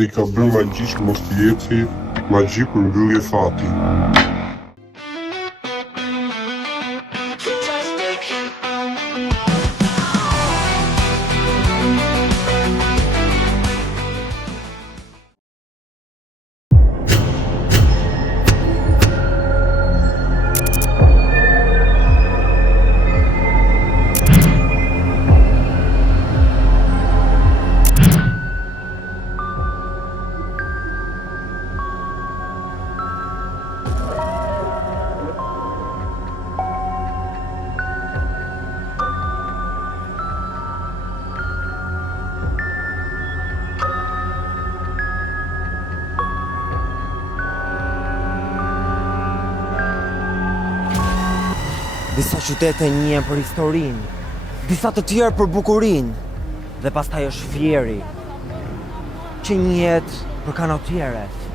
dhe I ka bërë magji që mos të jeti magji për mbyllje fati. Disa qytete njihen për historinë, disa të tjerë për bukurinë, dhe pastaj është Fieri, që njihet për kanotierët,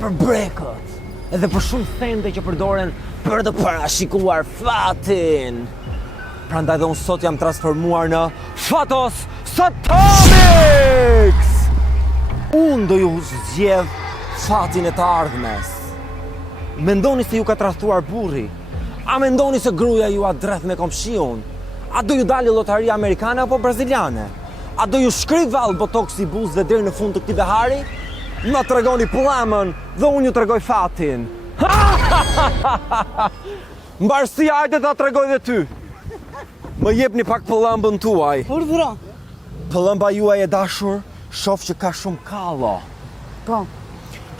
për brekët, edhe për shumë thende që përdoren për të parashikuar fatin. Prandaj dhe unë sot jam transformuar në Fatos Satamics! Unë do ju zgjedh fatin e të ardhmes. Mendoni se ju ka tradhtuar burri? A mendoni se gruaja ju a dreth me komshiun? A do ju dali lotaria amerikane apo braziliane? A do ju shkri vallë botoksi buzëve deri në fund të këtij behari? Na tregoni pullamën dhe unë ju tregoj fatin. Mbarësi, hajde ta tregoj dhe ty. Më jepni pak pëllëmbën tuaj. Urdhëro. Pëllëmba juaj e dashur, shoh që ka shumë kallo. Po.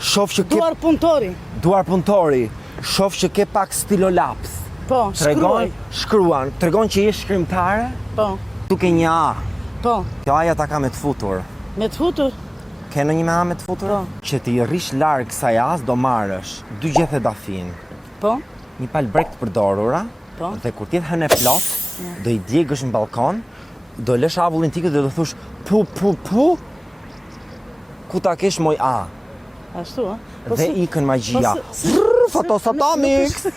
Shoh që ke Duar punëtori. duar punëtori. Shoh që ke pak stilolaps. Po, shkruaj. Shkruan, tregon që je shkrimtare, Po. duke një A. Po. Kjo aja ta ka me të futur. Me të futur. Ke në një me A me të futur? Po. Që ti rrish larg kësaj as do marrësh 2 gjethe dafin, Po. një palë brek të përdorura, Po. dhe kur ti hënë plot, do I djegësh në balkon, do lësh avullin tikët dhe do thush pu pu pu, ku ta kesh moj A. Ashtu, a? Dhe ikën magjia. po Fatos Atomics!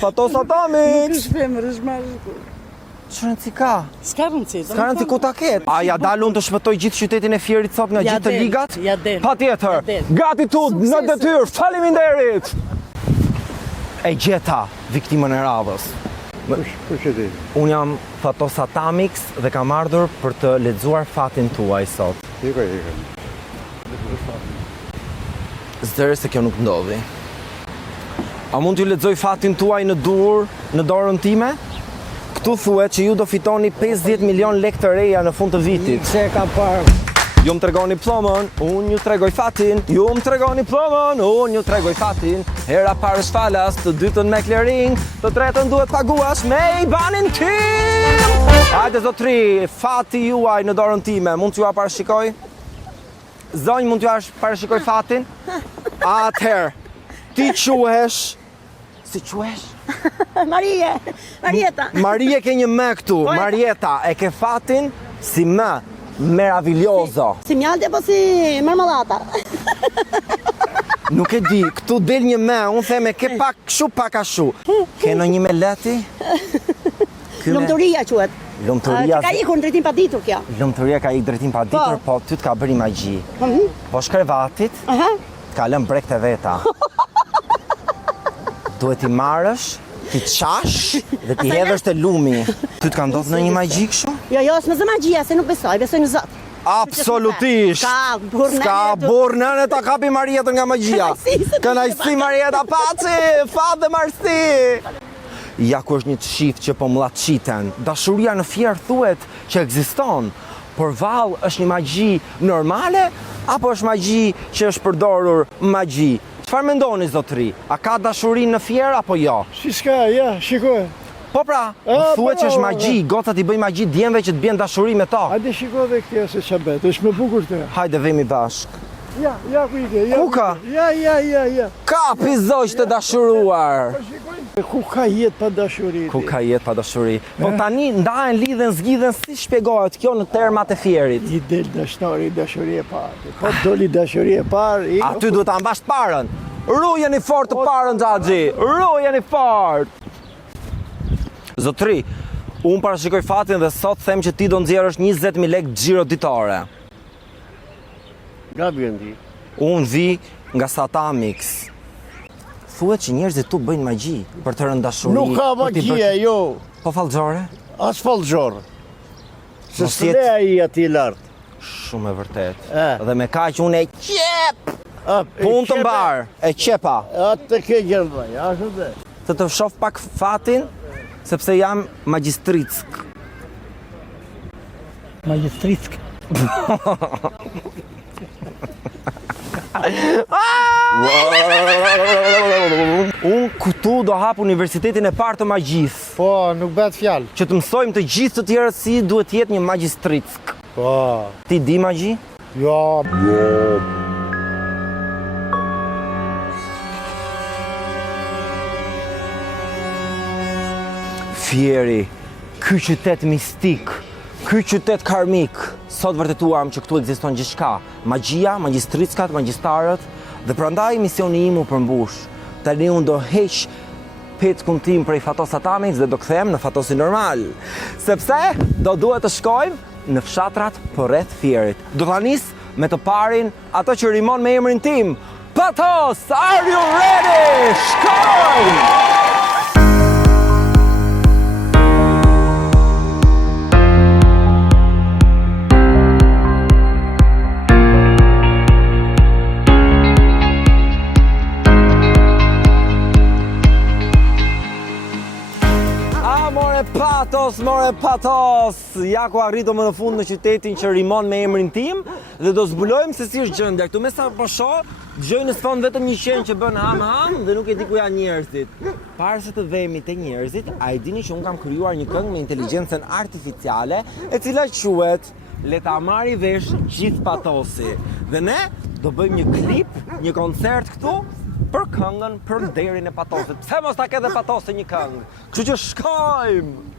Fatos Atomics! Nuk femër, është marrë. Çfarë rëndësi ka? S'ka rëndësi. S'ka rëndësi ku ta ketë. A ja dal unë të shpëtoj gjithë qytetin e Fierit sot nga Ja gjithë të del, ligat? ja del. Patjetër. Ja del. Gratitud në Suksese. detyrë. Faleminderit. E gjeta viktimën e radhës. Për që di? Unë jam Fatos Atomics dhe kam ardhur për të lexuar fatin tuaj sot. Ika. Zëre se kjo nuk ndodhi. A mund t'ju lexoj fatin tuaj në dur, në dorën time? Këtu thuhet që ju do fitoni 50 milion lekë të reja në fund të vitit. Se ka parë. Ju më tregoni plomën, unë ju tregoj fatin. Ju më tregoni plomën, unë ju tregoj fatin. Hera parës falas, të dytën me clearing, të tretën duhet paguash me IBAN-in tim. Hajde zotri, fati juaj në dorën time, mund t'ju a parashikoj? Zonjë, mund t'ju a parashikoj fatin? Atëherë, ti quhesh... Si quhesh? Marieta. Marije ke një me këtu, Marieta, e ke fatin si me, meraviglioso. Si mjalti apo si marmellata? Nuk e di, këtu del një me, unë theme ke pak këshu, pak ashu. Ke në një me leti? Lumturia quhet. Lumturia... Ka ikur në drejtim paditur kjo. Lumturia ka ikë drejtim paditur, po ty t'ka bëri magji. Po shkrevatit, Aha. t'ka lëm brekt e veta. Duhet t'i marrësh, t'i qash dhe t'i hedhësh te lumi. Ty t'ka ndodhur në një magji kështu? Jo, s'më zë magjia, se nuk besoj në Zot. Absolutisht! Ka burr S'ka nëne, burr nëne ta kapi Marietën nga magjia. Kënaqësi Marieta, paci, fat dhe marsi. Ja ku është një të shift që po mllaçiten. Dashuria në Fier thuhet që ekziston, por vallë është një magji normale apo është magji që është përdorur magji? Çfarë mendoni zotri? A ka dashuri në Fier apo jo? Si s'ka, ja, shikoj. Po pra, thuhet që është magji, gocat I bëjnë magji djemve që të bjen dashuri me ta. Hajde shiko dhe këtja se qa bet, është me bukur të. Hajde vemi bashk. Ja, ku ike, ja. Ku ka? Ja. Kapi zoq të dashuruar. Ku ka jetë pa dashuri? Ku ka jetë pa dashuri? Po tani ndahen, lidhen, zgjidhen, si shpjegohet kjo në termat e Fierit? I del dashnari dashuri e parë. Po doli dashuri e parë. Aty duhet ta mbash parën. Rujeni fort të parën, Xhaxhi. Rujeni fort. Zotri, unë parashikoj fatin dhe sot them që ti do nxjerrësh 20.000 lekë xhiro ditore. Nga vjen ti? Unë vi nga Satamix. Thuhet që njerëzit tu bëjnë magji për të rënë dashuri. Nuk ka magjia, jo. Po fallxore? As fallxor. Se Mos s'le jetë- ai aty lart. Shumë e vërtet. E. Dhe me kaq unë e qep. A, Punë të mbar, e qepa. Atë të ke gjën vaj, ashtu dhe. Të shoh pak fatin, sepse jam magjistrick. Magjistrick. Unë këtu do hap universitetin e parë të magjisë, Po, nuk bëhet fjalë. që të mësojmë të gjithë të tjerët si duhet jetë një magjistrick. Po. Ti di magji? Jo. Fieri, ky qytet mistik, ky qytet karmik, sot vërtetuam që këtu ekziston gjithçka, magjia, magjistrickat, magjistarët, dhe prandaj misioni im u përmbush. Tani unë do heq peckun tim prej Fatos Satamix dhe do kthehem në Fatosin normal. Sepse do duhet të shkojmë në fshatrat përreth Fierit. Do ta nis me të parin ato që rimon me emrin tim. Patos, are you ready? Shkojmë! More patos! Ja ku arritëm në fund në qytetin që rimon me emrin tim dhe do zbulojmë se si është gjendja këtu. Me sa po shoh, dëgjoj në sfond vetëm një qen që bën ham dhe nuk e di ku janë njerëzit. Para se të vemi te njerëzit, a e dini që unë kam krijuar një këngë me inteligjencën artificiale, e cila quhet Le ta marri vesh gjithë Patosi. Dhe ne do bëjmë një klip, një koncert këtu për këngën për derin e Patosit. Pse mos ta ketë Patosi një këngë? Kështu që shkojmë!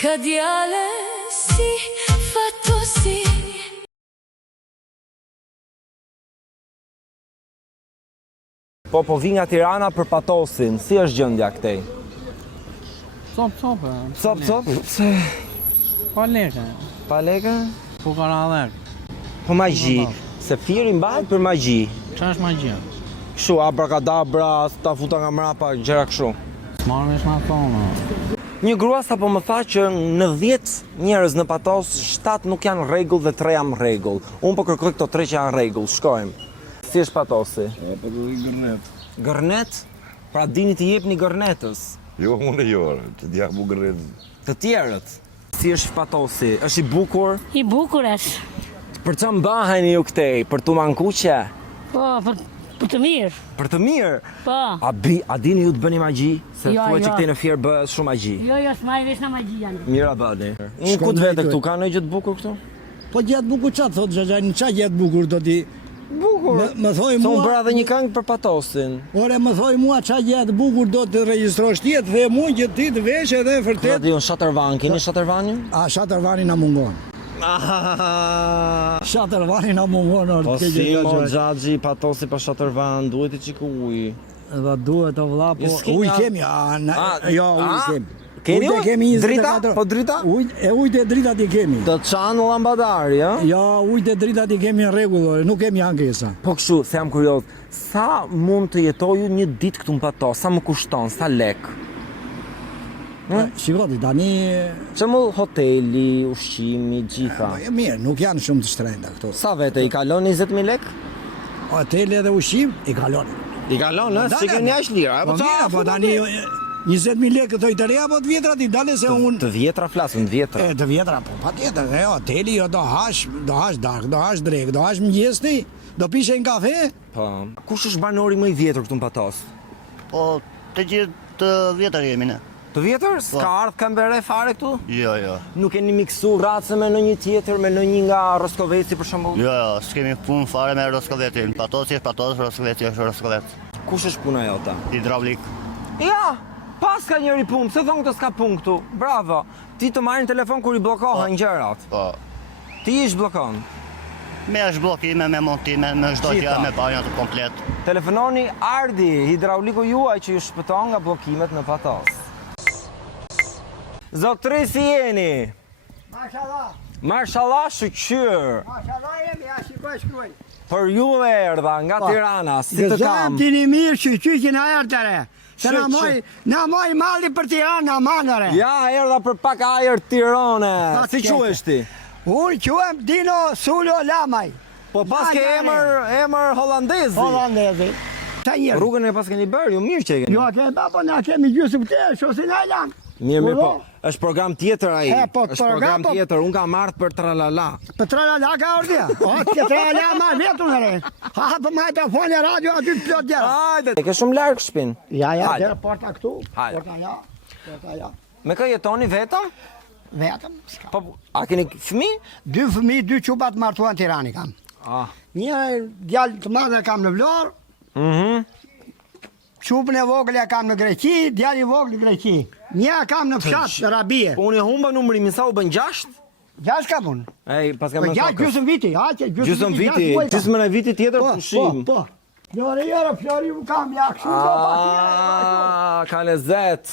Cadiale si Fatosi. Po vi nga Tirana për Patosin, si është gjendja këtej? Cop. Cop? Pse? Pa leke. Pa leke? Po kara lek. Po magji, se Fieri mbahet për magji. Qa është magjia? Kështu, abrakadabra, ta futa nga mrapa, gjëra kështu. S'marrë me shma thonë. Një grua sapo më tha që në 10 njerëz në Patos, 7 nuk janë rregull dhe 3 janë rregull. Unë po kërkoj këto 3 që janë rregull, shkojmë. Si është Patosi? Po do i gërnet. Gërnet? Pra dini t'i jepni gërnetës. Jo, unë jo, që t'ja bu gërnet. Të tjerët. Si është Patosi? Është i bukur? I bukur është. Për që mbaheni ju këtej? Për t'u mankuqe? Po, për të mirë. Për të mirë? Po. A dini ju të bëni magji? Se Jo, thuhet që jo. këtej në Fier bëhet shumë magji. Jo, s'maj vesh në magji janë. Mira bëni. Unë ku të vete këtu? Ka në gjë të bukur këtu? Po gjatë bukur qatë, thotë Xhaxhani, qa gjatë bukur do t'i... Bukur. Më thoj Se unë mua... bëra dhe një këngë për Patosin. Ore, më thoj mua qa gjatë bukur do të regjistrosh tjetë dhe mu që ti të vesh edhe Këta vërtet... di unë Shatërvan, keni Shatërvanin? A, Shatërvani na mungon. Shatërvani na mungon, orë Po të si keqe mo Xhaxhani. Xhaxhi, Patosi pa Shatërvan, duhet i qiku uj. Edhe duhet o vlla, po Jo, s'kemi uj a- kemi, jo, uj kemi. Keni Ujtë e kemi ujë? Drita? 24. Po drita? Ujtë e dritat i kemi. Të çanë lambadari, ja? Ja, ujtë e dritat i kemi në rregull, nuk kemi ankesa. Po kështu, se jam kurioz, sa mund të jetoju një ditë këtu në Patos? Sa më kushton? Sa lek? Shikoti, tani... Çemull hoteli, ushqimi, gjitha. Mirë, nuk janë shumë të shtrenjta këto. Sa vete i kalon 20.000 lek? Hoteli dhe ushqim i kalon. I kalon, si ke një lira. Po mirë, po tani 20.000 lekë këto i të reja, po të vjetra ti dale se unë... Të vjetra flasën, të vjetra. Të vjetra, po patjetër, hoteli jo do hash darkë, do hash drekë, do hash mëngjesti, do pishe në kafe. Po. Kush është banori më i vjetër këtu në Patos? Po, të gjithë të vjetër jemi ne. Të vjetër? S'ka ardhë Kambere fare këtu? Jo, jo. Nuk keni miksu racë me në një tjetër, me në një nga Roskoveci për shembull? Jo, jo, s'kemi punë fare me Roskovetin. Patosi është Patos, Roskoveci është Roskovec. Kush është puna jota? Hidraulik. Ja, pas ka njëri punë, pse thonë këto s'ka punë këtu? Bravo. Ti të marrin telefon kur i bllokohen gjërat. Po. Ti i zhbllokon. Me zhbllokime, me montime, me çdo gjë, Gjitha. me banja të komplet. Telefononi Ardi, hidrauliku juaj që ju shpëton nga bllokimet në Patos. Zotëri si jeni? Mashallah, Marshallah shqyr. mashallah jemi, ja shikoj shkruaj. Për ju erdha nga Tirana, si të kam. Ti një mirë që qyqin a ertere. Se Që- na moj mali për Tirana, manare. Ja, erdha për pak ajër Tirane. Si Atë quhesh ti? Unë quhem Dino Sulo Lamaj. Po pas ke emër holandez. Holandezi. Ta njërë. Rrugën e pas keni bërë, ju mirë që e keni. Jo, po na kemi gjysëm të shosin a lan. Mirë, mirë, po. Është program tjetër ai. Po, Është program po- tjetër. Unë kam ardhur për tralala. Për tralala ka ordja. O, të tralala ma vetën e re. Ha, për majta fonja radio aty të plot djera. Hajde. E ke shumë larg shtëpinë. Ja, Hajde. djera porta këtu. Hajde. Porta ja. Me kë jetoni vetëm? Vetëm. s'ka. Po, a keni fëmijë? 2 fëmijë, 2 çupat martuan Tirani kam. Ah. Një djalë të madhe kam në Vlorë, Mhm. çupën e vogël ja kam në Greqi, djali i vogël në Greqi. Një kam në fshat në Rabie. Unë e humba numrimin sa u bën 6? Gjash kam unë. Ej, pas kam Po në gjash kokës. gjysmë viti, ha, që Gjysmë viti, gjash muaj kam. gjysmën e vitit tjetër Po, pushim. po. Jore, flori u kam ja kështu do Ah, ka lezet.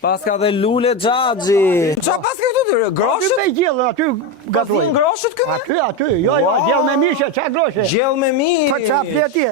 Pas ka dhe lule xhaxhi. Qa pas ke këtu ty? Aty Groshët? me gjellë, aty gatoj. Gatin groshët këtu? Aty, jo, Wow. gjellë me mishe, qa groshe? Gjell me mi. Po qa pleti?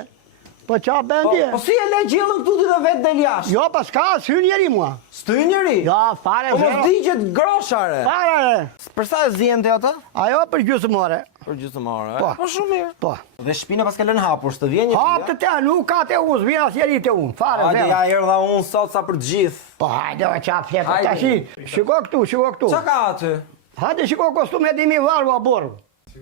Po qa bendi? Po si e le gjellën këtu ti dhe vetë del jashtë? Jo, pas ka, sy njeri mua. Sty njëri? Jo, fare, Po mos zero. digjet groshare. Fare, Për sa e zihen ti ata? ajo për gjysmë ore. Për gjysmëore. Po. Po shumë mirë. Po. Dhe shpina pas ka lënë hapur, s'të vjen një Hap të te, nuk ka te unë, s'vjen asjeri te unë, fare, Hajde zero. ja erdha unë sot sa për të gjithë. Po, hajde, o qa fletë, Hajde. tashi, shiko këtu. Qa ka aty? Hajde, shiko kostumet imi varru a borë.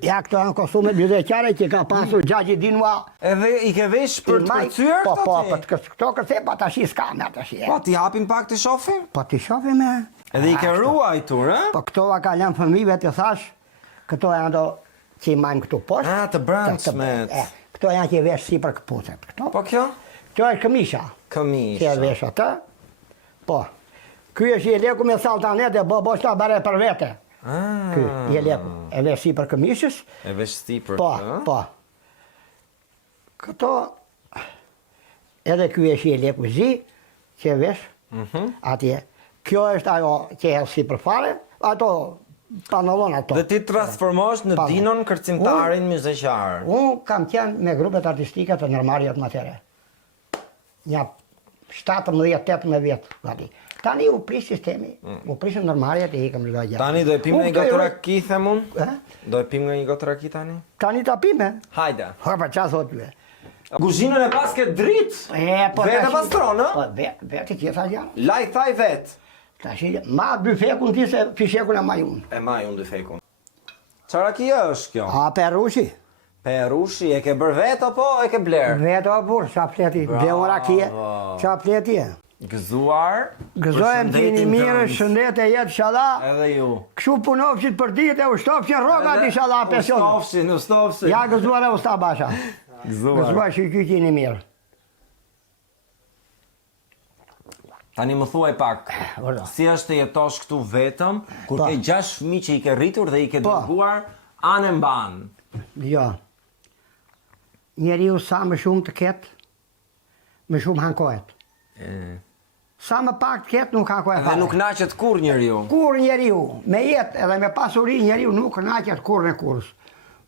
Ja, këto janë kostumet bizeqare që ka pasur gjagji dinua. Edhe i ke vesh për të përcyer Po, këto ti? këto kërse, pa tashi s'ka me tashi. Po ti hapim pak të shofim? Po ti shofi me. Edhe i ke ruajtur, ë? Po këto ka lënë fëmijëve të thash, këto janë do që i majmë këtu poshtë. Ah, të brendshmet. Këto janë që i vesh si për këpucet. Këto. Po kjo? Kjo është këmisha. Që e Këmish. vesh atë. Po. Ky është i leku me saltanet e boshta bare për vete. Ky, i leku. E vesh si për këmishës. E vesh stipër. Po, po. Këto, edhe ky është i leku zi, që e vesh. Atje. Kjo është ajo që e si për fare. Ato panallon ato. Dhe ti transformosh në Pa. Dinon kërcimtarin muzeqar. Unë kam qenë me grupet artistike të Nërmarjat më tëre. Një 17-18 vjetë. Gati. Tani u prish sistemi, u prishën Nërmarjat e ikëm në gjë. Tani do e pim nga një gotë raki, themun? Do e pim nga një gotë raki tani? Tani ta pime. Hajde. Ha, pa qa thot ju. Kuzhinën e pas ke dritë? Po Vete tash- pastron, ë? Po, vete qesa janë. Laj thaj vetë. Tash, ma byfekun ti se fishekun e majun. E maj unë dy fejkun. Qa rakia është kjo? A, perrushi. Perushi, e ke bërë vetë apo e ke blerë? Veto a burë, qa pleti. Bravo. Dhe unë rakie. Qa pleti e. Gëzuar. Gëzojem ti një mirë, shëndet e jetë shala. Edhe ju. Këshu punofshit për ditë e ushtofshin rogat i shala pensionet. Ustofshin. Ja gëzuar e usta basha. Gëzuar. Gëzuar që kyqi një mirë. Tani më thuaj pak, vërdo. si është të jetosh këtu vetëm, kur Po. ke 6 fëmijë që i ke rritur dhe i ke Po. dërguar anë e mban. Jo. Njeriu sa më shumë të ketë, më shumë hankohet. Sa më pak të ketë nuk ka ku e Dhe fare. nuk naqet kur njeriu. Kur njeriu, me jetë edhe me pasuri njeriu nuk naqet kur në kurës.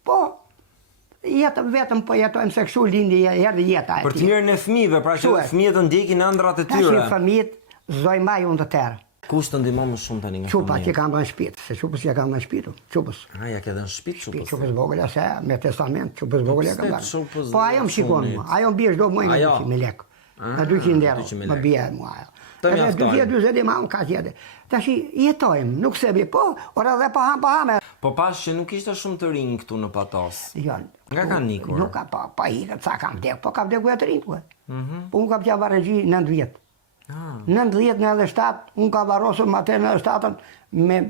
Po, jetëm vetëm po jetojmë se kështu lindi erdhi jeta e Për të tij. mirën e fëmijëve, pra që Quhet. fëmijët të ndjekin ëndrat e Tash tyre. fëmijët zoj maj unë të terë. Kush të ndihmon më shumë tani nga Qupa që fëmijët? kam dhënë shpitë, se qupës që kam dhënë shpitu, qupës. Ja ke dhënë shtëpi çupës. Qupës vogël se me testament, qupës vogël e kam Pse dhënë. qupës Po ajo më shikon dhe mua, ajo më bie çdo muaj Ajo? 200.000 lekë. Në 200 euro, 200.000 më lekë. bie mua ajo. Të Edhe mjaftojnë. 20-40 ma unë ka qede. Tash jetojmë, nuk se bi, po, ora dhe pa hame. Po pas që nuk ishte shumë të rinj këtu në Patos. Jo. Nga kanë ikur? Nuk ka pa ikët, sa kam vdek, po kam vdeku e të rinjë. Po unë kam qenë varregji 9 vjetë. 90 në edhe 7, unë ka varrosur më atë në edhe 7 me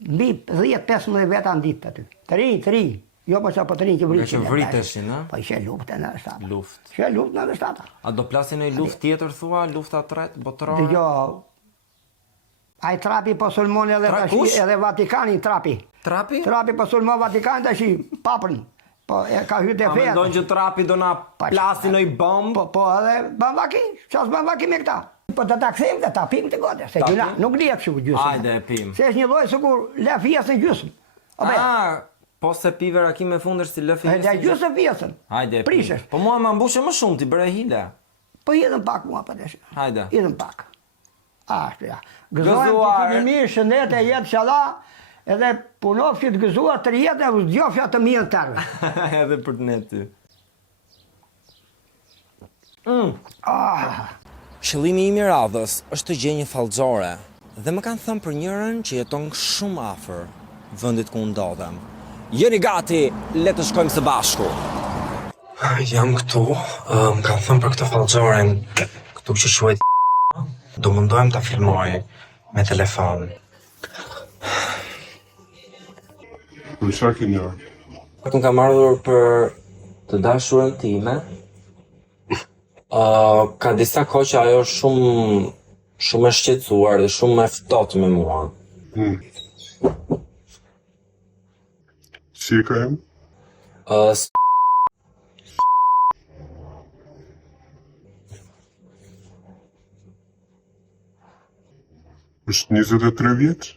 mbi 10-15 veta në ditë aty. Të rinj. Jo po sa po të rinj që Nga që vriteshin, a? Po ishe luftë në edhe 7. Luftë. Ishe luftë në edhe 7. A do plasin në luftë tjetër thua, lufta tretë, botërore? Dëgjo, ai trapi po sulmon edhe Tra- tash kush? edhe Vatikani trapi. Trapi? Trapi po sulmon Vatikani tash papën. Po e ka hyrë te A feja. mendojnë që trapi do na plasin në i bombë? Po edhe bën vaki, çfarë bën vaki me këta? Po të ta kthejmë dhe ta pim të gotë, se Ta gjuna pim? nuk lihet kështu gjysmë. Hajde e pim. Se është një lloj sikur la fjesën gjysmë. Apo ja. Po se pive rakim me fundër si lëfi. La gjysmë fjesën. Hajde e pim. Prishesh. Po mua më mbushe më shumë, ti bëre hile. Po jedhëm pak mua pa desh. Hajde. Jedhëm pak. Ashtu ja. Gëzohem Gëzuar. që keni mirë, shëndet e jetë inshallah, edhe punofshit gëzuar të jetë e djofsha të mirë tërë. Edhe për të ne ty. Qëllimi im i radhës është të gjej një fallxore dhe më kanë thënë për njërin që jeton shumë afër vendit ku ndodhem. Jeni gati, le të shkojmë së bashku. Jam këtu, më kanë thënë për këtë fallxoren këtu që quhet do mundohem ta filmoj me telefon. Për çfarë ke një? Më kam ardhur për të dashurën time. Ka disa kohë që ajo shumë e shqetësuar dhe shumë e ftohtë me mua. Si e ka em? Është 23 vjeç?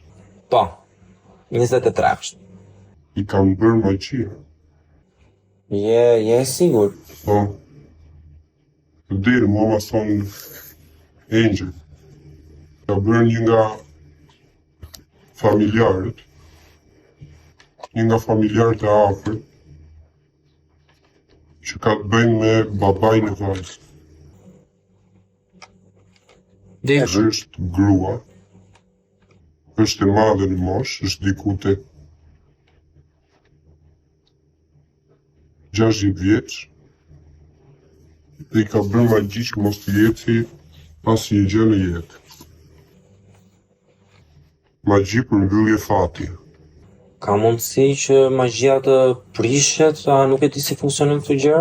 Po, 23 është. I kam bërë magjia. Je sigur? Po. Të dirë, mua ma thonë Angel. Ka bërë një nga familjarët. Një nga familjarët e afër. Që ka të bëjnë me babajnë e vajzë. Edhe është grua. Është e madhe në mosh, është diku te 60 vjeç. Dhe I ka bërë magji që mos të jeti pas një gjë në jetë. Magji për mbyllje fati. Ka mundësi që magjia të prishet, a nuk e di si funksionon këtë gjë?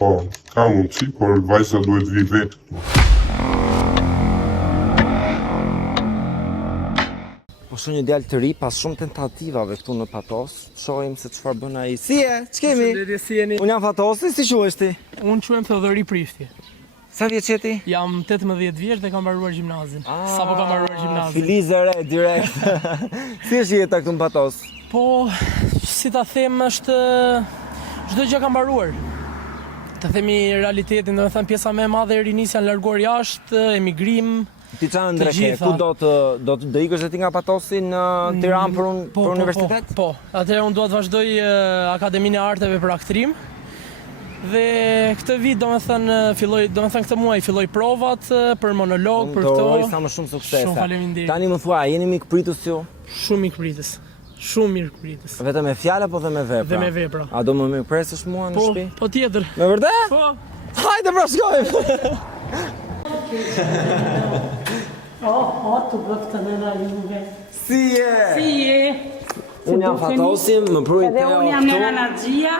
Po, ka mundësi, por vajza duhet vi vetë këtu. Po shoh një djalë të ri pas shumë tentativave këtu në Patos. Shohim se çfarë bën ai. Si je? Ç'kemi? Si jeni? Unë jam Fatosi, si quhesh ti? Unë quhem Theodori Prifti. Sa vjeç je ti? Jam 18 vjeç dhe kam mbaruar gjimnazin. Sapo kam mbaruar gjimnazin. Filiz e re, direkt. Si është jeta këtu në Patos? Po, si ta them, është çdo gjë ka mbaruar. Të themi realitetin, domethënë pjesa më e madhe e rinisë janë larguar jashtë, emigrim. Ti çfarë ndreke? gjitha. Ku do ikësh ti nga Patosi në Tiranë për universitet? Po, atëherë unë dua të vazhdoj Akademinë e Arteve për aktrim. Dhe këtë vit këtë muaj filloj provat për monolog, për këto. Uroj sa më shumë suksese. Shumë faleminderit. Tani më thua, jeni mikpritës ju? Shumë mikpritës. Shumë mirëpritës. Vetëm me fjalë apo dhe me vepra? Dhe me vepra. A do më mirëpresësh mua në shtëpi? Po tjetër. Me vërtet? Po. Hajde pra shkojmë. Tu bëftë në në juve. Si je? Si je? Unë jam Fatosi, më prujt Edhe Teo unë jam këtu. Nena Naxhia.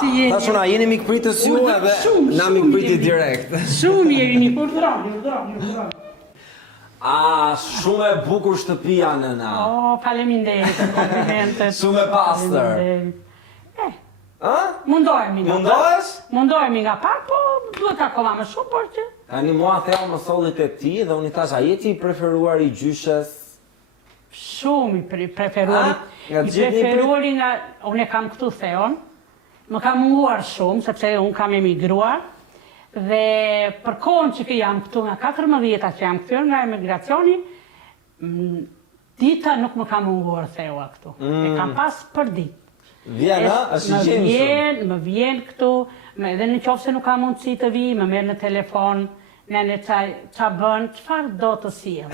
Si je? Tash una jeni mikpritës ju edhe na mikpriti direkt. Shumë jeri një urdhëroni. Shumë e bukur shtëpia nëna. Faleminderit, komplimente. Shumë e pastër. Mundohemi nga Mundohesh? Mundohemi nga pak, po duhet akoma më shumë, por që Tani mua theu më sollit e ti dhe unë i thash, a jeti i preferuar i gjyshes? Shumë i preferuari. Nga I gjithë një preferuari nga... Unë e kam këtu theon. Më kam munguar shumë, sepse unë kam emigruar. Dhe për kohën që jam këtu, nga 14 që jam këtu nga emigracioni, dita nuk më kam munguar theua këtu. E kam pas për ditë. Vjen, është i gjenë shumë. Më vjen këtu, edhe në qoftë se nuk ka mundësi të vi, më merr në telefon, nene qa bën, çfarë do të sjell.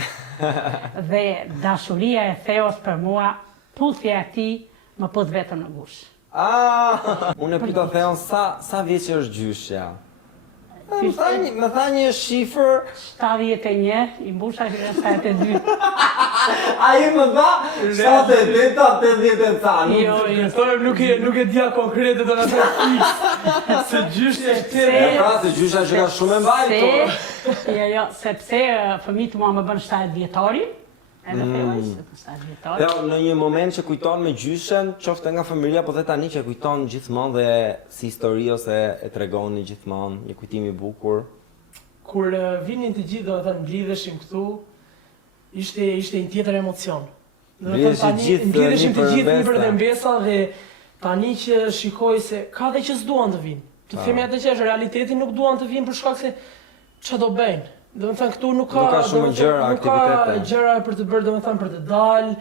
Dhe dashuria e theos për mua, puthja e tij më puth vetëm në gush. Unë e pyeta theon sa vjeç është gjyshja? Më tha një shifër. 71, i mbusha 72. Ai më tha 78, 80 ca. Jo, nuk e dia konkrete do na të fiks. Se gjyshja e tërë. Pra, se gjyshja që ka shumë e mbajtur. Jo, sepse fëmijët mua më bën 7 vjetori. Edhe theoj, 7 vjetori. Theo, në një moment që kujton me gjyshen, qofte nga familja, po dhe tani që kujton gjithmonë dhe si histori ose e tregoni gjithmonë, një kujtim i bukur. Kur vinin të gjithë, do të thënë, mblidheshim këtu, ishte një tjetër emocion. Mblidheshim të gjithë një për dembesa dhe tani që shikoj se ka dhe që s'duan të vinë. Të themi atë që është realiteti, nuk duan të vinë për shkak se ç'a do bëjnë. Do të thënë këtu nuk ka shumë gjëra, aktivitete. Nuk ka gjëra për të bërë, do të thënë për të dalë.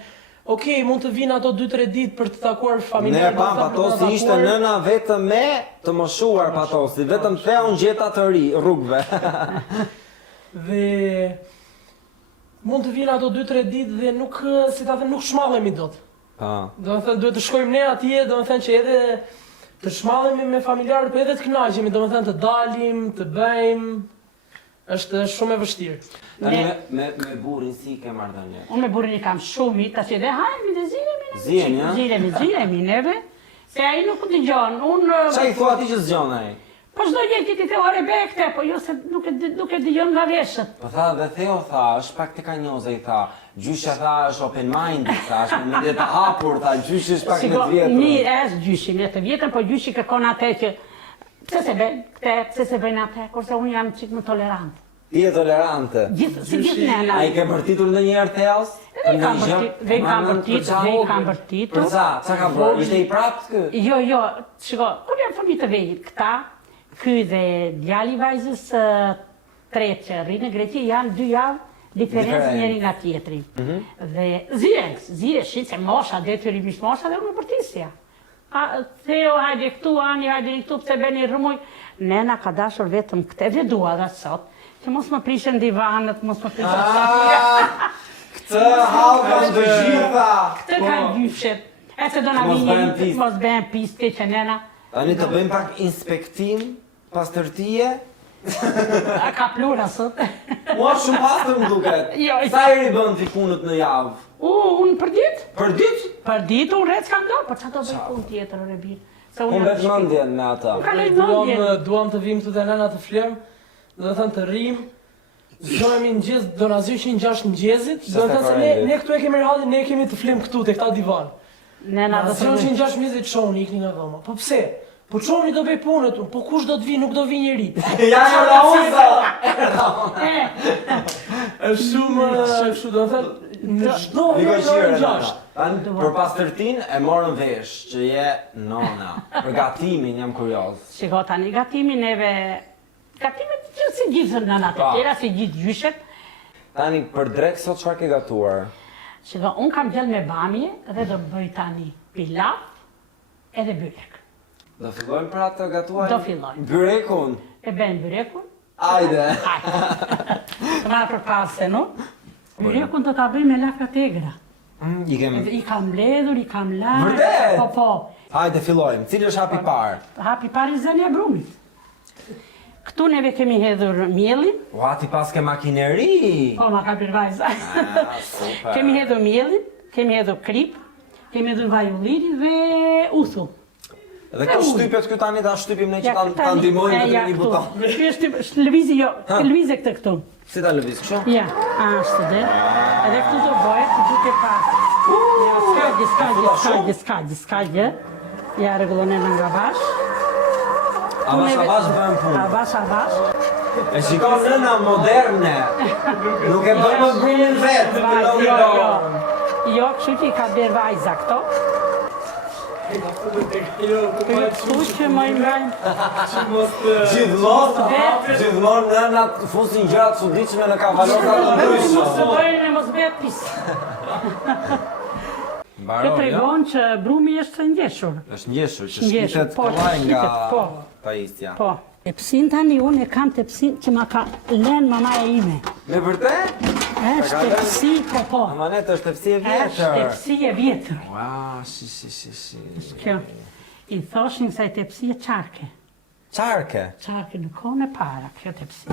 Okej, mund të vinë ato 2-3 ditë për të takuar familjarë. Ne pam patosi ishte nëna vetëm me të moshuar patosi, vetëm theon gjeta të ri rrugëve. Dhe mund të vinë ato 2-3 ditë dhe nuk, si ta them, nuk shmallemi dot. Do të thënë duhet të shkojmë ne atje, do të thënë që edhe të shmallemi me familjarët, por edhe të kënaqemi, do të thënë të dalim, të bëjmë. Është shumë e vështirë. Me burrin si ke marrëdhënie? Unë me burrin i kam shumë i, tash edhe hajmi dhe ziremi neve, se ai nuk dëgjon. Çfarë i thua ti që zgjon ai? Po çdo gjë ti the ore bekte, po jo se nuk e dëgjon nga veshët. Po tha dhe Theo tha, është pak të kanjoze i tha. Gjyshja tha është open mind, tha, është me mendje të hapur, tha, gjyshi është pak më të vjetër. Mirë, është gjyshi më të vjetër, po gjyshi kërkon atë që pse se bëjnë atë, kurse unë jam çik më tolerant. Ti je tolerante? Si gjithë nena. A i ke bërtitur ndonjëherë Theos? Dhe i kam bërtitur. Për sa? Sa ka bërë? Ishte i praptë kë? Jo, shiko, kur jam fëmijë të vejit, këta, ky dhe djali vajzës tretë që rrinë në Greqi, janë 2 javë diferencë njëri nga tjetri. Dhe zireshin, se mosha, detyrimisht mosha dhe unë më bërtisja. Theo, hajde këtu, Ani, hajde këtu, pse beni rrëmuj. Nena ka dashur vetëm këtë, dhe dua dhe sot, që mos më prishën divanët, mos më prishën shtëpia. Këtë halkan të gjitha! Këtë ka gjyshet. E se do na vini, mos bëjmë piste që nena. Tani të bëjmë pak inspektim, pastërtije. A ka plura sot? Mua shumë pastër më duket. Sa i ribën ti punët në javë? Unë për ditë. Për ditë? Për ditë unë rec kam dorë, për që do bëj punë tjetër, ore birë. Unë vetë mëndjen me ata. Duam të vim të nena të flemë, do të thënë të rrimë, zhojemi në gjezë, do në zyshin 6 në gjezit, do të thënë se ne këtu e kemi rrallin, ne kemi të flemë këtu, të këta divan. Nena dhe të zhojshin 6 mjezit qoni, ikni nga dhoma. Po pse? Po qoni do bëj punët unë, po kush do të vi, nuk do vi njëri. Ja në raunza! është shumë, do të thënë, në çdo orë 6. Për pastërtin e morën vesh që je nona. Për gatimin jam kurioz. Shiko tani, gatimin neve... Gatimin që si gjithë nënat e tjera, si gjithë gjyshet. Tani, për drek sot çfarë ke gatuar? Shiko, unë kam gjellë me bamje dhe do bëj tani pilaf edhe byrek. Do fillojmë pra të gatuar? Do fillojmë. Byrekun? E bëjmë byrekun. Ajde! Të marrë për pasë, no? Byrekun të ta bëjmë me laka tegra. I kam ledhur, i kam larë. Vërtet? Po. Hajde, fillojmë. Cili është hapi parë? Hapi parë i zënja brumit. Këtu neve kemi hedhur mielin. Ua, ti pas ke makineri! Po, ma ka pirvajza. Kemi hedhur mielin, kemi hedhur krip, kemi hedhur vaj ulliri dhe uthu. Dhe ka shtypet këtu tani, ta shtypim ne që ta ndimojnë këtë një buton. Kjo është lëvizi, jo, lëvize këtë këtu. Si ta lëviz, kështu? Ja, ashtë dhe. Edhe këtu do bëhet, të duke pasë. Skajgje. Ja, regulonen nga vash. Avash bëhem punë. Avash. E shikon nëna moderne. Nuk e bën më brumin vetë. Jo, kështu që I ka bërë vajza këto. Kështu që më I mbrojnë. Gjithmonë nëna fusin gjëra të çuditshme në kavalota të ndryshme. Mos të bëjnë e mos bëhet pis. Kjo tregon që brumi është ngjeshur. Është ngjeshur, që Ngjeshur, shqitet po, kollaj nga shqitet, po. pajisja. Po. Tepsin tani unë e kam tepsin që ma ka lënë mamaja ime. Me vërtet? Është tepsi, po. Amanet është tepsi e Është vjetër. tepsi e vjetër. Wow, si. Kjo. I thoshin se tepsi e qarke. Qarke? Qarke në kohën e para, kjo tepsi.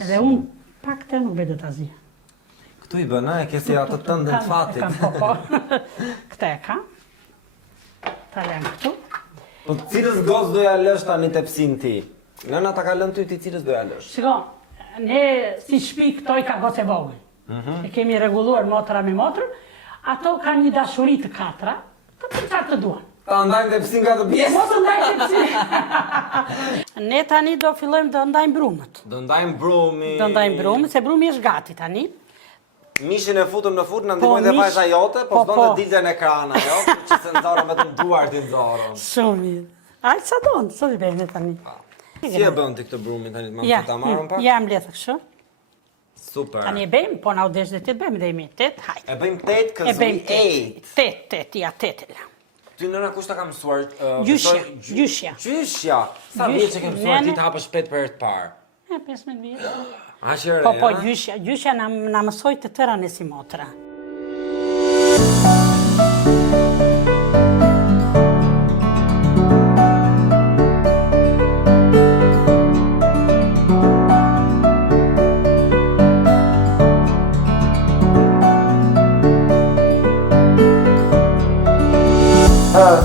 Edhe unë pak të nuk bedo të zi. Këtu I bëna e kesi atë të ndën të fatit. Po. Këte e kam. Ta lënë këtu. Po cilës gos doja lësh tani tepsin ti? Nëna ta ka lënë ty ti cilës doja lësh? Shiko, ne si shpi këto I ka gocë e vogël. E kemi rregulluar motra me motrë, ato kanë një dashuri të katra, të çfarë të duan. Ta ndajmë tepsin nga të pjesë? Mos të ndajmë tepsi. Ne tani do fillojmë të ndajmë brumët. Do ndajmë brumi. Do ndajmë brumët, se brumi është gati tani. Mishin e futëm në furrë, na ndihmoi dhe vajza jote, po s'do të dilte në ekran ajo, që se nxorën vetëm duart I nxorën. Shumë mirë. Ai sa don, sa I bëjmë tani. Si e bën ti këtë brumin tani, më ta marrëm pak? Ja, mbledh kështu. Super. Tani e bëjmë, po na u desh dhe ti të bëjmë dhe imi 8, hajde. E bëjmë 8 E bëjmë 8. 8, ja 8. Ti nëna kush ta ka mësuar? Gjyshja. Gjyshja. Sa vjeç e ke mësuar ti të hapësh shpejt për herë të parë? 15 vjeç. Po, gjyshja na mësoj të tëra në si motra.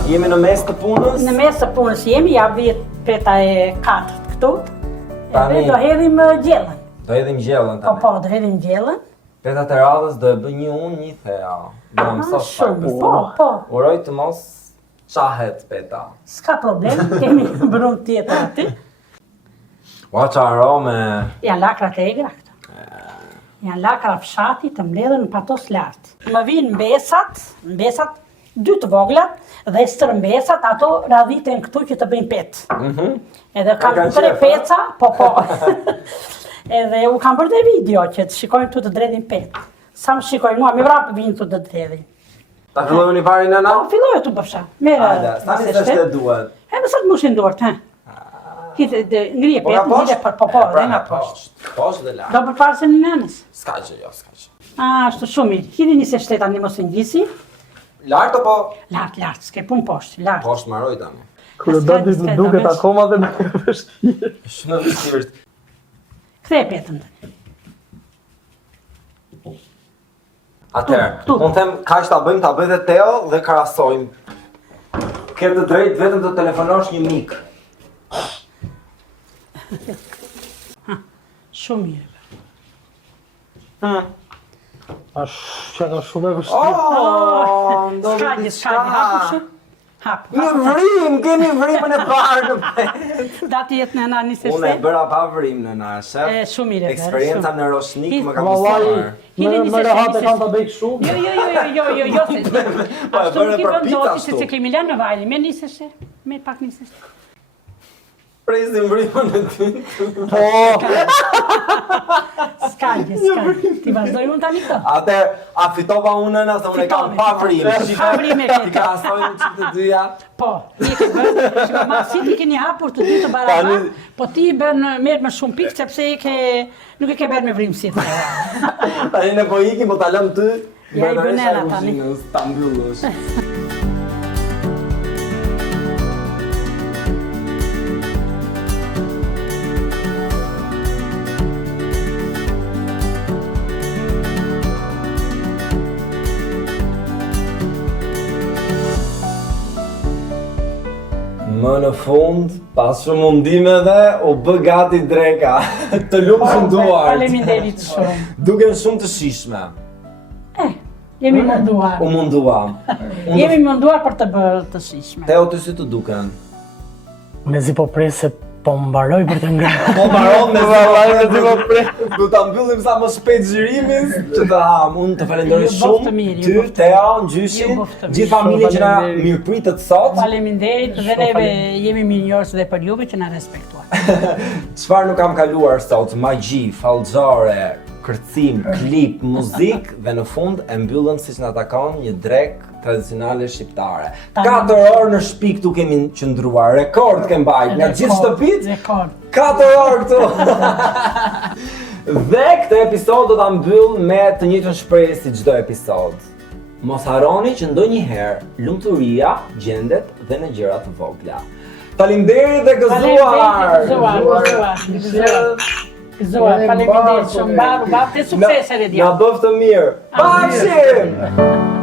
Jemi në mes të punës? Në mes të punës jemi, ja vjet peta e 4 këtu. Edhe do hedhim gjellën. Do hedhim gjellën tani. Po, do hedhim gjellën. Petat e radhës do e bëj një unë, një thea. Do më mësosh pak. Po. Uroj të mos qahet peta. S'ka problem, kemi brum tjetër aty. Ua qa arome. Janë lakrat e egra këto. Janë lakra fshati të mbledhen në patos lartë. Më vinë mbesat 2 të voglat dhe stërmbesat, ato radhiten këtu që të bëjnë petë. Edhe kam 3 peca, po. Edhe u kam bërë dhe video që të shikojnë tu të dredhin petë. Sa më shikojnë mua, me vrapë vinë tu të dredhin. Ta fillojmë një pari nëna? Po, fillojë tu bëfsha. Hajde, stani se shte duhet. E mësë të mushin duart, he. Ngrije petë, ngrije për po, dhe nga poshtë. Poshtë dhe lartë. Do për parë se një nënës? Ska që. Ashtu shumë mirë. Hidi 27 tani mos e ngjisi. Lartë o po? Lartë, s'ke pun poshtë, lartë. Poshtë maroj tani. Kërë do t'i të duket akoma dhe nuk e vështirë. Shumë e vështirë. Kthe e petën tani. Atëherë, unë them kaq ta bëjmë, ta bëj dhe Teo dhe krahasojmë. Ke të drejtë vetëm të telefonosh një mik. Shumë mirë. Që ka shumë e vështirë. S'ka një, hapu shumë. Një vrim, kemi vrimën e parë në petë. Dati jetë në nëna 27. Unë e bëra pa vrim nëna, shef. Shumë mirë. Eksperienca në Roshnik më ka Vallai, mësuar. më rehat e kam të bëj kështu. Jo. Ashtu nuk I vendosi se kemi lënë në vajli. Me niseshe, me pak niseshe. Presim vrimën e ty. Po. S'ka. Ti vazhdoj unë tani këto. Atëherë, a fitova unë nëna se unë e kam pa vrim. Pa vrim e Ti këtë. krahasojmë që të dyja. Po, ti ke bërë, shiko, ma si ti keni hapur të dy të barabar, po ti merë më shumë pikë, sepse nuk e ke bërë me vrim si të. Tani ne po ikim, po ta lëm ty. Ja I bënela tani. Ta mbyllësh. Më në fund, pas shumë mundimeve, u bë gati dreka. Të lumshëm duart. Faleminderit shumë. Duken shumë të shishme. Jemi munduar. U munduam. Jemi munduar për të bërë të shishme. Teo, ty si të duken? Mezi po pres se Po mbaroj për të ngrënë. Po mbaron me do ta mbyllim sa më shpejt xhirimin që të ham. Unë të falenderoj shumë ty, Tea, Gjyshin, gjithë familjen që na mirëpritet sot. Faleminderit dhe neve jemi mirënjohës dhe për juve që na respektuat. Çfarë nuk kam kaluar sot? Magji, fallxore, kërcim, klip, muzik dhe në fund e mbyllëm siç na takon një drek tradicionale shqiptare. 4 orë në shtëpi këtu kemi qëndruar, rekord kem bajt nga gjithë shtëpit. Rekord. 4 orë këtu. Dhe këtë episod do ta mbyll me të njëjtën shprehje si çdo episod. Mos harroni që ndonjëherë lumturia gjendet dhe në gjëra të vogla. Faleminderit dhe gëzuar. Gëzuar, faleminderit shumë, bab, të suksese dhe djallë. Na bëftë mirë. Pafshim!